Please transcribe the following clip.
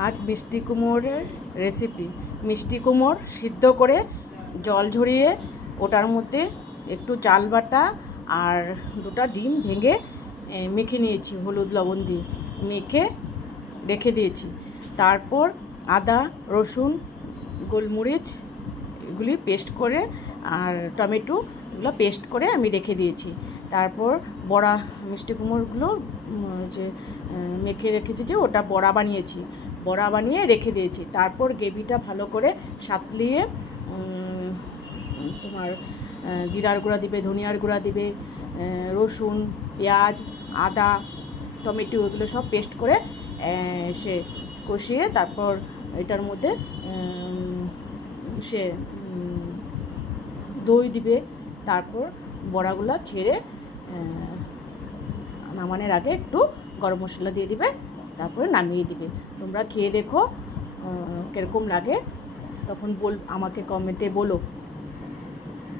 আজ মিষ্টি কুমড়োর রেসিপি। মিষ্টি কুমড়ো সিদ্ধ করে জল ঝরিয়ে ওটার মধ্যে একটু চাল বাটা আর দুটো ডিম ভেঙে মেখে নিয়েছি হলুদ লবণ দিয়ে, মেখে রেখে দিয়েছি। তারপর আদা রসুন গোলমরিচ এগুলি পেস্ট করে আর টমেটো এগুলো পেস্ট করে আমি রেখে দিয়েছি। তারপর বড়া মিষ্টি কুমড়োগুলো যে মেখে রেখেছি যে ওটা বড়া বানিয়েছি, বড়া বানিয়ে রেখে দিয়েছি। তারপর গ্রেভিটা ভালো করে সাতলিয়ে তোমার জিরার গুঁড়া দিবে, ধনিয়ার গুঁড়া দিবে, রসুন পেঁয়াজ আদা টমেটো এগুলো সব পেস্ট করে সে কষিয়ে তারপর এটার মধ্যে সে দই দিবে। তারপর বড়াগুলো ছেড়ে নামানোর আগে একটু গরম মশলা দিয়ে দিবে, তারপরে নামিয়ে দিবে। তোমরা খেয়ে দেখো কীরকম লাগে, তখন আমাকে কমেন্টে বলো।